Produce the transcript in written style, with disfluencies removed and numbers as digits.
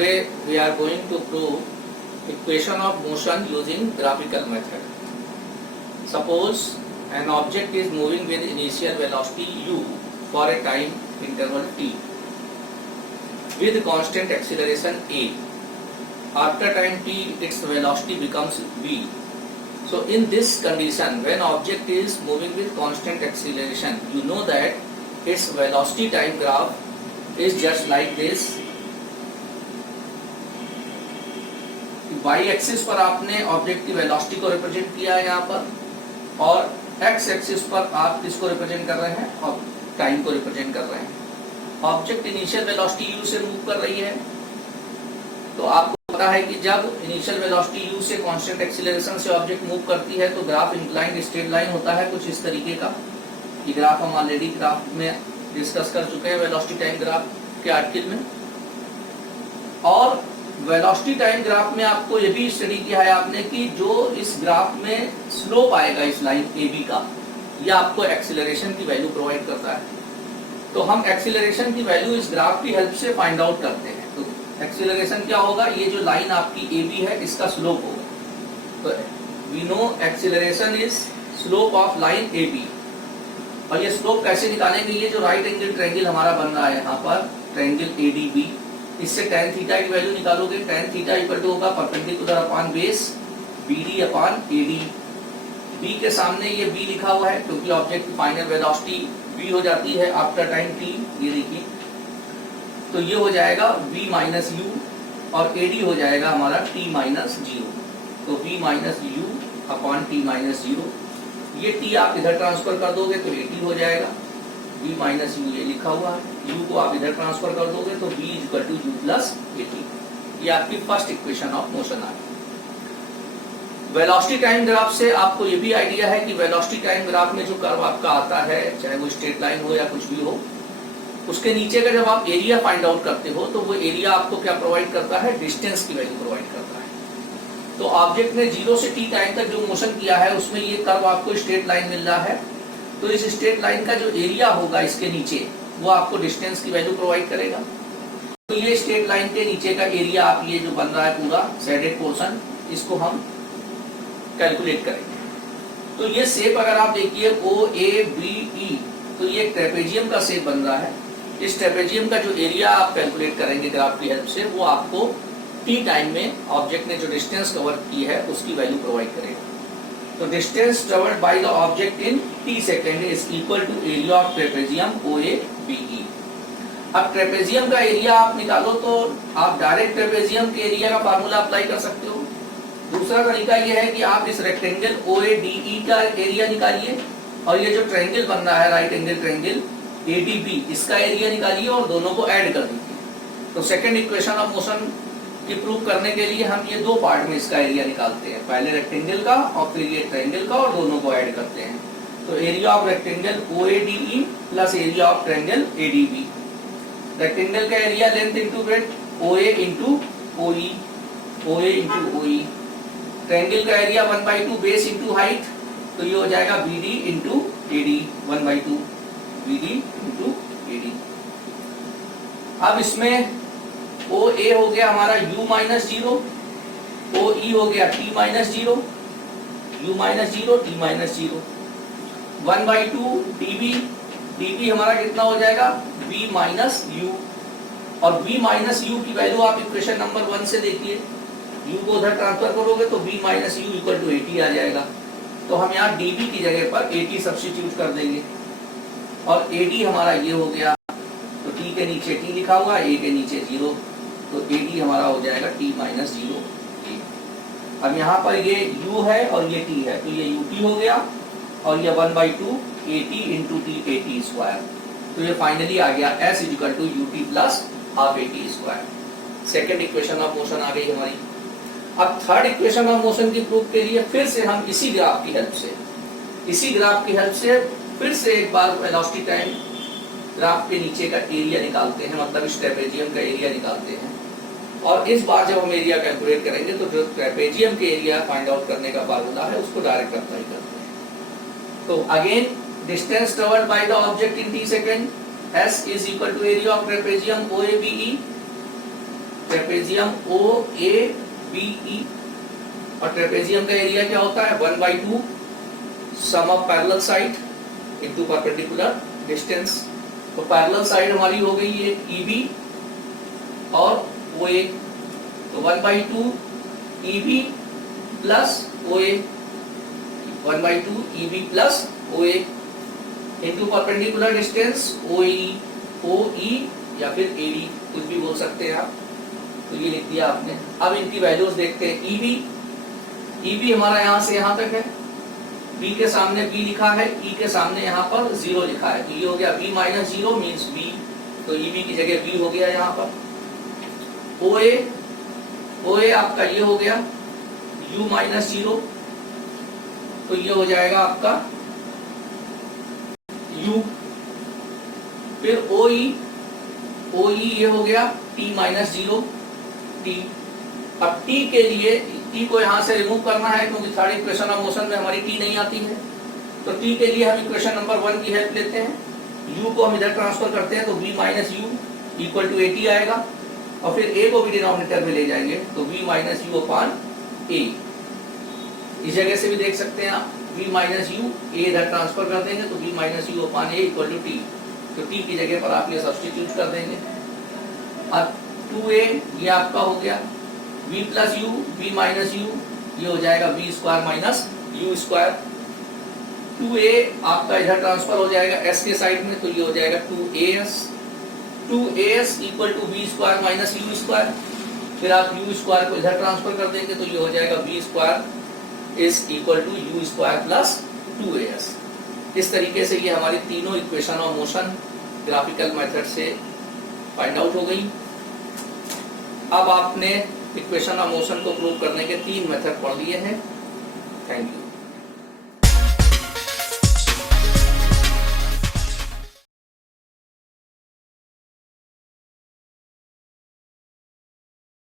Today we are going to prove equation of motion using graphical method. Suppose an object is moving with initial velocity u for a time interval t with constant acceleration a. After time t, its velocity becomes v. So in this condition, when object is moving with constant acceleration, you know that its velocity time graph is just like this. Y axis पर आपने object की velocity को represent किया है यहाँ पर, और x axis पर आप किसको रिप्रेजेंट कर रहे हैं, और टाइम को रिप्रेजेंट कर रहे हैं। ऑब्जेक्ट इनिशियल वेलोसिटी u से मूव कर रही है, तो आपको पता है कि जब इनिशियल वेलोसिटी u से कांस्टेंट एक्सीलरेशन से ऑब्जेक्ट मूव करती है तो ग्राफ इंक्लाइंड स्ट्रेट लाइन होता है कुछ इस तरीके का। ये ग्राफ हम ऑलरेडी ग्राफ में डिस्कस कर चुके हैं वेलोसिटी टाइम ग्राफ के आर्टिकल में। और वेलोसिटी टाइम ग्राफ में आपको ये भी स्टडी किया है आपने कि जो इस ग्राफ में स्लोप आएगा इस लाइन AB का, यह आपको एक्सीलरेशन की वैल्यू प्रोवाइड करता है। तो हम एक्सीलरेशन की वैल्यू इस ग्राफ की हेल्प से फाइंड आउट करते हैं। तो एक्सीलरेशन क्या होगा, ये जो लाइन आपकी AB है इसका स्लोप होगा। तो we know acceleration is slope of line AB। और ये स्लोप कैसे निकालेंगे, ये जो राइट एंगल ट्रायंगल हमारा बन रहा है यहाँ पर ट्रायंगल ADB, इससे tan थीटा की वैल्यू निकालोगे। tan थीटा इक्वल टू होगा perpendicular upon base BD upon AD। B के सामने ये B लिखा हुआ है क्योंकि ऑब्जेक्ट की फाइनल वेलोसिटी V हो जाती है आफ्टर टाइम t। ये देखिए, तो ये हो जाएगा V माइनस u और AD हो जाएगा हमारा t माइनस 0। तो V minus u upon t minus 0, ये t आप इधर ट्रांसफर कर दोगे तो AT हो जाएगा। V माइनस u ये लिखा हुआ है, u को आप इधर ट्रांसफर कर दोगे तो V equal to u plus AT। ये आपकी फर्स्ट इक्वेशन ऑफ मोशन आ गई। वेलोसिटी टाइम ग्राफ से आपको ये भी आइडिया है कि वेलोसिटी टाइम ग्राफ में जो कर्व आपका आता है, चाहे वो स्ट्रेट लाइन हो या कुछ भी हो, उसके नीचे का जब आप एरिया फाइंड आउट करते हो तो वो एरिया आपको क्या प्रोवाइड करता है, डिस्टेंस की वैल्यू प्रोवाइड करता है। तो ऑब्जेक्ट ने 0 से t टाइम तक जो मोशन किया है उसमें ये कर्व आपको स्ट्रेट लाइन मिल रहा है, तो इस स्ट्रेट लाइन का जो एरिया होगा इसके नीचे वो आपको डिस्टेंस की वैल्यू प्रोवाइड करेगा। तो ये स्ट्रेट लाइन के नीचे का एरिया आप ये जो बन रहा है पूरा शेडेड पोर्शन, इसको हम कैलकुलेट करेंगे। तो ये शेप अगर आप देखिए OABE, तो ये ट्रेपेजियम का शेप बन रहा है। इस ट्रेपेजियम का जो एरिया आप कैलकुलेट करेंगे ग्राफ की हेल्प से, वो आपको t टाइम में ऑब्जेक्ट ने जो डिस्टेंस कवर की है उसकी वैल्यू प्रोवाइड करेगा। तो distance covered by the object in t second is equal to area of trapezium OABE। अब ट्रेपेजियम का एरिया आप निकालो तो आप डायरेक्ट ट्रेपेजियम के एरिया का फार्मूला अप्लाई कर सकते हो। दूसरा तरीका यह है कि आप इस रेक्टेंगल OADE का एरिया निकालिए, और ये जो ट्रायंगल बन रहा है राइट एंगल ट्रायंगल ADB, इसका एरिया निकालिए और दोनों को ऐड कर दीजिए। तो सेकंड इक्वेशन ऑफ मोशन की प्रूव करने के लिए हम ये दो पार्ट में इसका एरिया निकालते हैं, पहले रेक्टेंगल का और फिर ये ट्रायंगल का, और दोनों को ऐड करते हैं। तो area of rectangle OADE plus area of triangle ADB। Rectangle का area length into breadth OA into OE, OA into OE। Triangle का एरिया 1/2 बेस इंटू हाइट, तो ये हो जाएगा BD into AD 1/2 BD into AD। अब इसमें OA हो गया हमारा u माइनस 0, OE हो गया t minus 0, u minus 0 t minus 0, 1/2 dB। dB हमारा कितना हो जाएगा, v माइनस u। और v माइनस u की वैल्यू आप इक्वेशन नंबर 1 से देखिए, u को उधर ट्रांसफर करोगे तो v minus u equal to AT आ जाएगा। तो हम यहाँ dB की जगह पर AT सब्स्टिट्यूट कर देंगे, और AD हमारा ये हो गया, तो t के नीचे t लिखा हुआ, a के नीचे 0, तो AD हमारा हो जाएगा t माइनस 0। अब यहाँ पर ये u है और ये t है, तो ये ut हो गया, और ये 1/2 AT into t AT square. तो ये फाइनली आ गया s equal to ut plus half AT square. Second equation of motion आ गई हमारी। अब थर्ड इक्वेशन ऑफ मोशन की प्रूफ के लिए फिर से हम इसी ग्राफ की हेल्प से फिर से एक बार वेलोसिटी टाइम ग्राफ के नीचे का एरिया निकालते हैं, मतलब इस ट्रेपेजियम का एरिया निकालते हैं। और इस बार जब हम एरिया कैलकुलेट करेंगे तो जो ट्रेपेजियम के एरिया फाइंड आउट करने का फार्मूला है उसको डायरेक्ट अप्लाई करते हैं। तो again distance covered by the object in t second, S is equal to area of trapezium OABE। Trapezium O A B E, और ट्रेपेजियम का एरिया क्या होता है 1/2 sum of parallel side into perpendicular distance. तो parallel side हमारी हो गई ये ईबी और ओए, तो 1/2 ईबी प्लस ओए, 1/2 ईबी प्लस ओए इनटू परपेंडिकुलर डिस्टेंस ओई, ओई या फिर एडी कुछ भी बोल सकते हैं आप। तो ये लिख दिया आपने। अब इनकी वैल्यूज देखते हैं। ईबी, ईबी हमारा यहाँ से यहाँ तक है, बी के सामने बी लिखा है, ई के सामने यहाँ पर 0 लिखा है, तो ये हो गया b माइनस 0 मीन्स बी, तो ईबी की जगह बी हो गया यहाँ पर। ओए, ओए आपका ये हो गया u माइनस 0, तो ये हो जाएगा आपका u। फिर ओई, ओई ये हो गया t माइनस 0 t। अब t के लिए t को यहाँ से रिमूव करना है क्योंकि थर्ड इक्वेशन ऑफ मोशन में हमारी t नहीं आती है, तो t के लिए हम इक्वेशन नंबर 1 की हेल्प लेते हैं। u को हम इधर ट्रांसफर करते हैं तो v minus u equal to at आएगा, और फिर a को भी डिनोमिनेटर में ले जाएंगे तो v minus u upon a। इस जगह से भी देख सकते हैं आप, v माइनस यू a इधर ट्रांसफर कर देंगे तो v minus u upon a equal to t, तो t की जगह पर आप ये सब्स्टिट्यूट कर देंगे। अब 2a ये आपका हो गया v plus you, v minus you, ये हो जाएगा v square minus u square. 2a आपका इधर ट्रांसफर हो जाएगा s के साइड में, तो ये हो जाएगा 2as, 2as equal to v square minus u square. फिर आप u स्क्वायर को इधर ट्रांसफर कर देंगे तो ये हो जाएगा v square is equal to u square plus 2as। इस तरीके से ये हमारी तीनों equation of motion graphical method से फाइंड आउट हो गई। अब आपने इक्वेशन ऑफ मोशन को प्रूव करने के 3 मेथड पढ़ लिए हैं। Thank you.